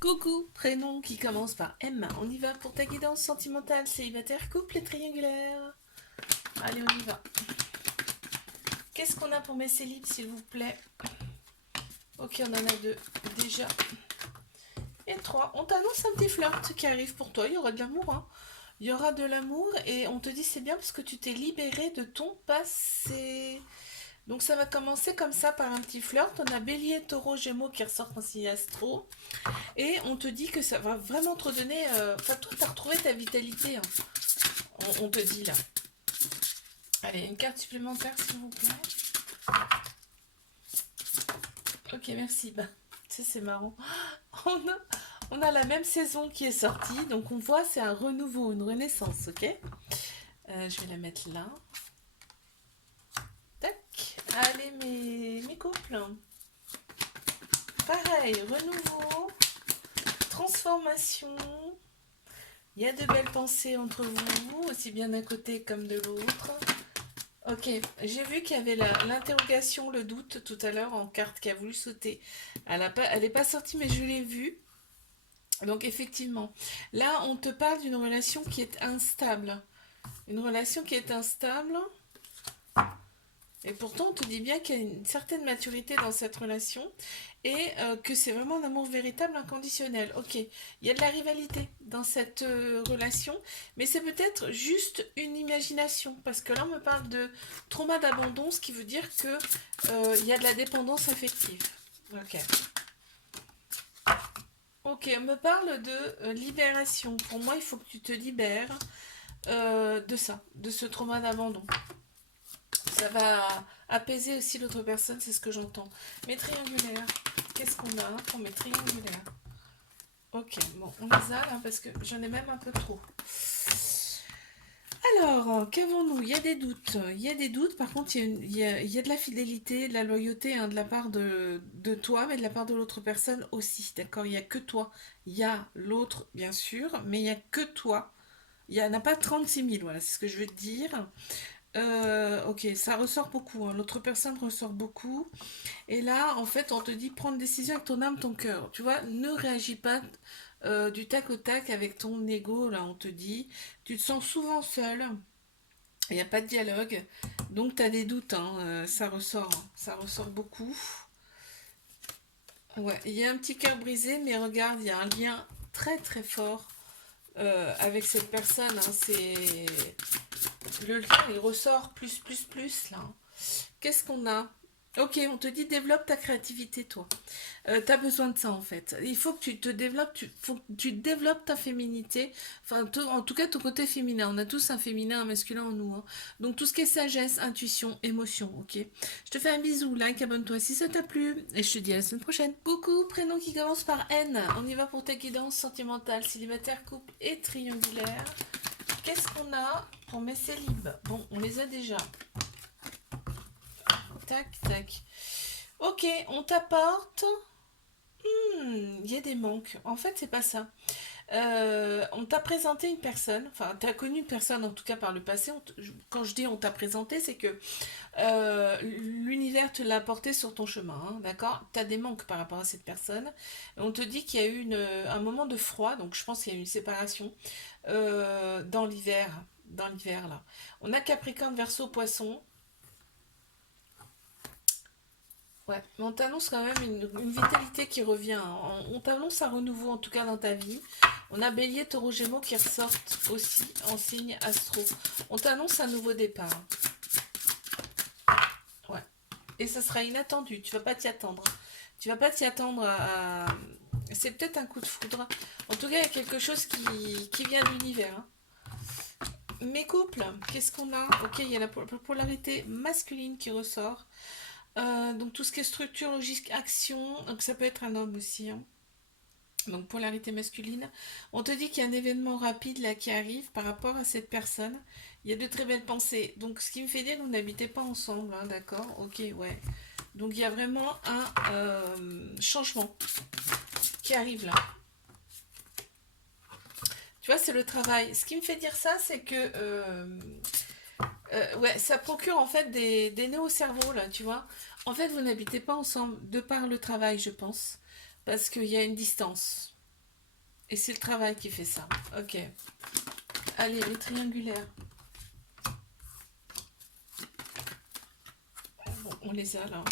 Coucou, prénom qui commence par M. On y va pour ta guidance sentimentale, célibataire, couple et triangulaire. Allez, on y va. Qu'est-ce qu'on a pour mes célibes, s'il vous plaît? Ok, on en a deux déjà. Et trois. On t'annonce un petit flirt qui arrive pour toi. Il y aura de l'amour, hein. Il y aura de l'amour et on te dit c'est bien parce que tu t'es libéré de ton passé. Donc ça va commencer comme ça par un petit flirt. On a Bélier, Taureau, Gémeaux qui ressortent en signe astro. Et on te dit que ça va vraiment te redonner... Enfin, toi, t'as retrouvé ta vitalité, hein. On te dit là. Allez, une carte supplémentaire, s'il vous plaît. Ok, merci. Bah, tu sais, c'est marrant. On a, on a la même saison qui est sortie. Donc, on voit, c'est un renouveau, une renaissance, ok. Je vais la mettre là. Tac. Allez, mes couples. Pareil, renouveau, transformation. Il y a de belles pensées entre vous, aussi bien d'un côté comme de l'autre. Ok, j'ai vu qu'il y avait l'interrogation, le doute tout à l'heure en carte qui a voulu sauter. Elle n'est pas sortie, mais je l'ai vue. Donc effectivement, là on te parle d'une relation qui est instable. Une relation qui est instable. Et pourtant on te dit bien qu'il y a une certaine maturité dans cette relation et que c'est vraiment un amour véritable, inconditionnel. Ok, il y a de la rivalité dans cette relation, mais c'est peut-être juste une imagination, parce que là on me parle de trauma d'abandon, ce qui veut dire que il y a de la dépendance affective. Ok. Ok, on me parle de libération. Pour moi, il faut que tu te libères de ça, de ce trauma d'abandon. Ça va apaiser aussi l'autre personne, c'est ce que j'entends. Mes triangulaires, qu'est-ce qu'on a pour mes triangulaires? Ok, bon, on les a là parce que j'en ai même un peu trop. Alors, qu'avons-nous? Il y a des doutes. Il y a des doutes, par contre, il y a de la fidélité, de la loyauté, hein, de la part de toi, mais de la part de l'autre personne aussi. D'accord? Il n'y a que toi. Il y a l'autre, bien sûr, mais il n'y a que toi. Il n'y en a pas 36 000, voilà, c'est ce que je veux te dire. Ok, ça ressort beaucoup, hein. L'autre personne ressort beaucoup. Et là, en fait, on te dit prendre décision avec ton âme, ton cœur. Tu vois, ne réagis pas du tac au tac avec ton ego, là, on te dit. Tu te sens souvent seul, il n'y a pas de dialogue. Donc, tu as des doutes, hein, ça ressort beaucoup. Ouais, il y a un petit cœur brisé, mais regarde, il y a un lien très très fort avec cette personne, hein. C'est le lien, il ressort plus là. Qu'est-ce qu'on a? Ok, on te dit développe ta créativité, toi. Tu as besoin de ça en fait. Il faut que tu te développes, faut que tu développes ta féminité. Enfin, en tout cas, ton côté féminin. On a tous un féminin, un masculin en nous, hein. Donc tout ce qui est sagesse, intuition, émotion, ok. Je te fais un bisou, like, abonne-toi si ça t'a plu. Et je te dis à la semaine prochaine. Coucou, prénom qui commence par N. On y va pour ta guidance sentimentale, célibataire, couple et triangulaire. Qu'est-ce qu'on a pour mes célibes? Bon, on les a déjà. Tac, tac. Ok, on t'apporte. Il y a des manques. En fait, c'est pas ça. On t'a présenté une personne, enfin, t'as connu une personne en tout cas par le passé. Quand je dis on t'a présenté, c'est que l'univers te l'a apporté sur ton chemin, hein, d'accord? T'as des manques par rapport à cette personne. On te dit qu'il y a eu un moment de froid, donc je pense qu'il y a eu une séparation dans l'hiver. Dans l'hiver, là. On a Capricorne, Verseau, Poisson. Ouais, mais on t'annonce quand même une vitalité qui revient, hein. On t'annonce un renouveau en tout cas dans ta vie. On a Bélier, Taureau, Gémeaux qui ressortent aussi en signe astro. On t'annonce un nouveau départ. Ouais. Et ça sera inattendu. Tu vas pas t'y attendre. Tu vas pas t'y attendre C'est peut-être un coup de foudre. En tout cas, il y a quelque chose qui vient de l'univers, hein. Mes couples, qu'est-ce qu'on a? Ok, il y a la polarité masculine qui ressort. Donc tout ce qui est structure, logique, action, donc ça peut être un homme aussi, hein. Donc polarité masculine. On te dit qu'il y a un événement rapide là qui arrive par rapport à cette personne. Il y a de très belles pensées. Donc ce qui me fait dire que vous n'habitez pas ensemble, hein, d'accord? Ok, ouais. Donc il y a vraiment un changement qui arrive là. Tu vois, c'est le travail. Ce qui me fait dire ça, c'est que ouais, ça procure en fait des nœuds au cerveau là, tu vois. En fait, vous n'habitez pas ensemble de par le travail, je pense, parce qu'il y a une distance. Et c'est le travail qui fait ça. Ok. Allez, les triangulaires. Bon, on les a là.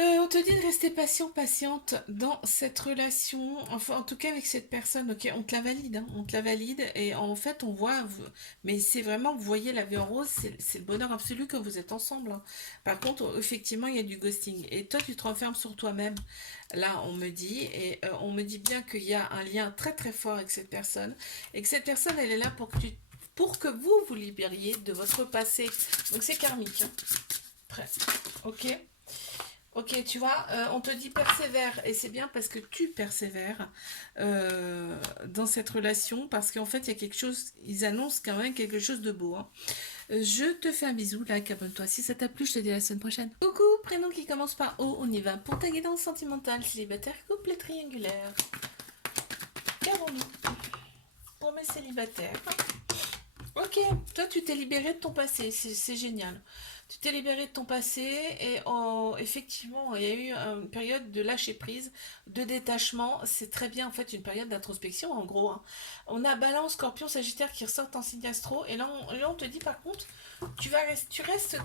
On te dit de rester patient, patiente dans cette relation, enfin en tout cas avec cette personne, ok, on te la valide, hein, on te la valide et en fait on voit, mais c'est vraiment, vous voyez la vie en rose, c'est le bonheur absolu que vous êtes ensemble, hein. Par contre, effectivement, il y a du ghosting et toi tu te renfermes sur toi-même, là on me dit, et on me dit bien qu'il y a un lien très très fort avec cette personne et que cette personne elle est là pour que vous vous libériez de votre passé, donc c'est karmique, hein. Très, ok. Ok, tu vois, on te dit persévère, et c'est bien parce que tu persévères dans cette relation, parce qu'en fait, il y a quelque chose, ils annoncent quand même quelque chose de beau, hein. Je te fais un bisou, like, abonne-toi si ça t'a plu, je te dis à la semaine prochaine. Coucou, prénom qui commence par O, on y va pour ta guidance sentimentale, célibataire, couple et triangulaire. Qu'avons-nous pour mes célibataires? Ok, toi tu t'es libéré de ton passé, c'est génial. Tu t'es libéré de ton passé et effectivement il y a eu une période de lâcher prise, de détachement. C'est très bien en fait une période d'introspection en gros, hein. On a Balance, Scorpion, Sagittaire qui ressortent en signe astro et là on te dit par contre tu restes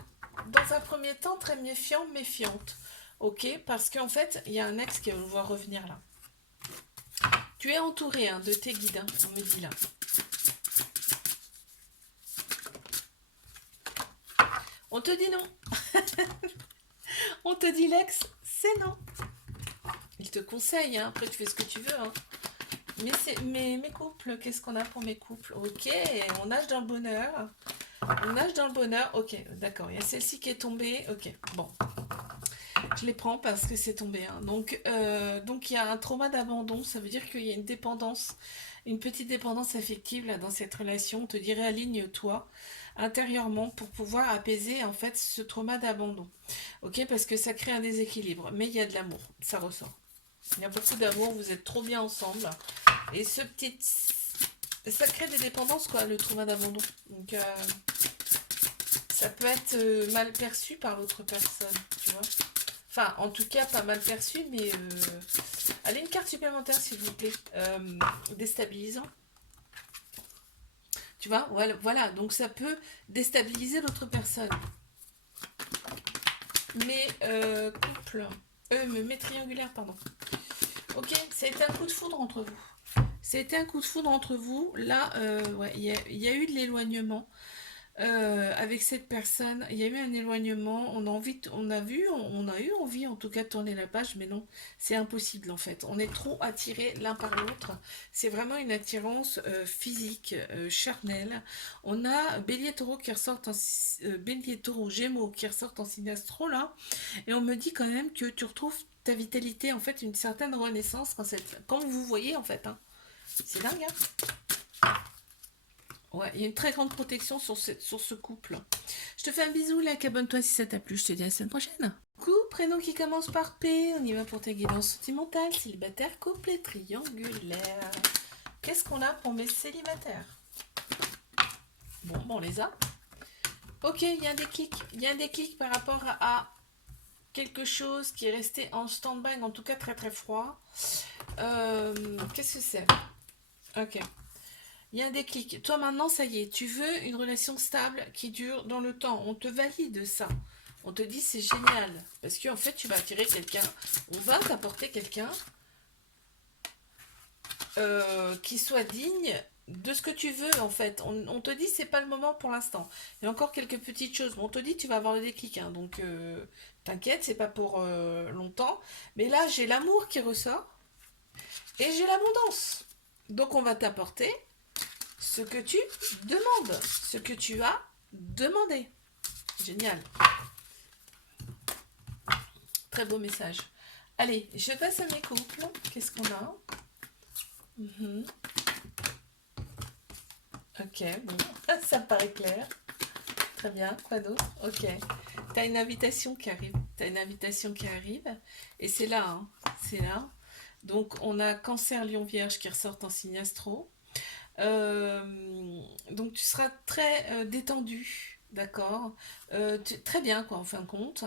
dans un premier temps très méfiant, méfiante. Ok, parce qu'en fait il y a un ex qui va vouloir revenir là. Tu es entouré hein, de tes guides, hein, on me dit là. On te dit non. On te dit l'ex, c'est non. Il te conseille, hein. Après tu fais ce que tu veux, hein. Mais mes couples, qu'est-ce qu'on a pour mes couples? Ok, on nage dans le bonheur. On nage dans le bonheur. Ok, d'accord. Il y a celle-ci qui est tombée. Ok, bon. Je les prends parce que c'est tombé, hein. Donc il y a un trauma d'abandon. Ça veut dire qu'il y a une dépendance, une petite dépendance affective là dans cette relation. On te dit réaligne-toi intérieurement pour pouvoir apaiser en fait ce trauma d'abandon. Ok, parce que ça crée un déséquilibre. Mais il y a de l'amour, ça ressort. Il y a beaucoup d'amour, vous êtes trop bien ensemble. Et ce petit... Ça crée des dépendances, quoi, le trauma d'abandon. Donc, ça peut être mal perçu par l'autre personne, tu vois. Enfin, en tout cas, pas mal perçu, mais... Allez, une carte supplémentaire, s'il vous plaît. Déstabilisant. Tu vois, voilà. Donc, ça peut déstabiliser l'autre personne. Mais, couple... mais triangulaire, pardon. Ok, ça a été un coup de foudre entre vous. Ça a été un coup de foudre entre vous. Là, ouais, il y a eu de l'éloignement avec cette personne. Il y a eu un éloignement. On a eu envie en tout cas de tourner la page, mais non, c'est impossible en fait. On est trop attirés l'un par l'autre. C'est vraiment une attirance physique, charnelle. On a Bélier Taureau qui ressortent Bélier Taureau Gémeaux qui ressortent en signe astro là. Et on me dit quand même que tu retrouves ta vitalité, en fait, une certaine renaissance quand vous voyez, en fait, hein. C'est dingue, hein. Ouais, il y a une très grande protection sur ce couple. Je te fais un bisou, like, abonne-toi si ça t'a plu. Je te dis à la semaine prochaine. Coucou, prénom qui commence par P. On y va pour ta guidance sentimentale, célibataire, couple et triangulaire. Qu'est-ce qu'on a pour mes célibataires? Bon, on les a. Ok, il y a un déclic. Il y a un déclic par rapport à quelque chose qui est resté en stand-by, en tout cas très très froid. Qu'est-ce que c'est? Ok. Il y a un déclic. Toi maintenant, ça y est, tu veux une relation stable qui dure dans le temps. On te valide ça. On te dit c'est génial. Parce qu'en fait, tu vas attirer quelqu'un. On va t'apporter quelqu'un qui soit digne de ce que tu veux en fait. On te dit c'est pas le moment pour l'instant. Il y a encore quelques petites choses. On te dit tu vas avoir le déclic, hein. Donc t'inquiète, c'est pas pour longtemps. Mais là j'ai l'amour qui ressort et j'ai l'abondance. Donc on va t'apporter ce que tu demandes, ce que tu as demandé. Génial. Très beau message. Allez, je passe à mes couples. Qu'est-ce qu'on a? Ok, bon, ça me paraît clair. Très bien, quoi d'autre? Ok. T'as une invitation qui arrive. T'as une invitation qui arrive. Et c'est là, hein. C'est là. Donc, on a Cancer, Lion, Vierge qui ressortent en signe astro. Donc, tu seras très détendu. D'accord. Très bien, quoi, en fin de compte.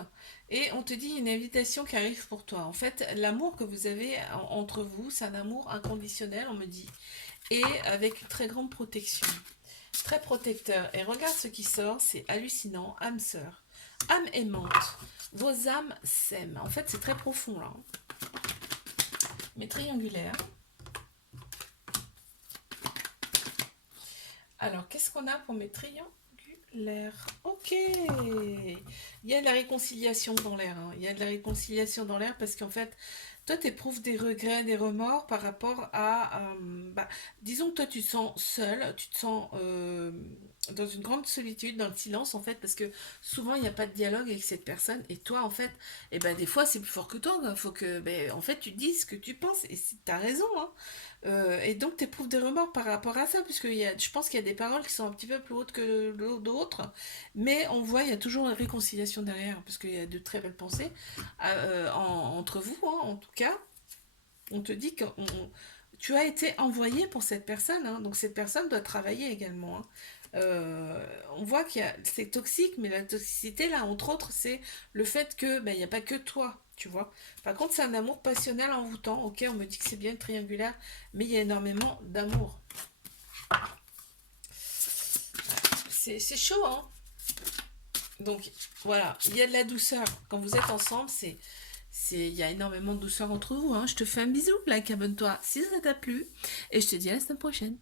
Et on te dit une invitation qui arrive pour toi. En fait, l'amour que vous avez entre vous, c'est un amour inconditionnel, on me dit. Et avec une très grande protection. Très protecteur. Et regarde ce qui sort, c'est hallucinant. Âme sœur. Âme aimante. Vos âmes s'aiment. En fait, c'est très profond, là. Mais triangulaire. Alors, qu'est-ce qu'on a pour mes triangulaires? Ok. Il y a de la réconciliation dans l'air, hein. Il y a de la réconciliation dans l'air parce qu'en fait, toi, tu éprouves des regrets, des remords par rapport à... disons que toi, tu te sens seul, tu te sens dans une grande solitude, dans le silence, en fait, parce que souvent, il n'y a pas de dialogue avec cette personne. Et toi, en fait, eh ben, des fois, c'est plus fort que toi. Il faut que, ben, en fait, tu dises ce que tu penses. Et tu as raison, hein. Et donc, tu éprouves des remords par rapport à ça, puisque je pense qu'il y a des paroles qui sont un petit peu plus hautes que d'autres, mais on voit, il y a toujours une réconciliation derrière, parce qu'il y a de très belles pensées entre vous, hein, en tout cas. On te dit que tu as été envoyé pour cette personne, hein, donc cette personne doit travailler également, hein. On voit c'est toxique, mais la toxicité, là, entre autres, c'est le fait que ben, il n'y a pas que toi, tu vois. Par contre, c'est un amour passionnel envoûtant. Ok, on me dit que c'est bien triangulaire, mais il y a énormément d'amour. C'est chaud, hein. Donc, voilà, il y a de la douceur. Quand vous êtes ensemble, il y a énormément de douceur entre vous, hein. Je te fais un bisou, like, abonne-toi si ça t'a plu, et je te dis à la semaine prochaine.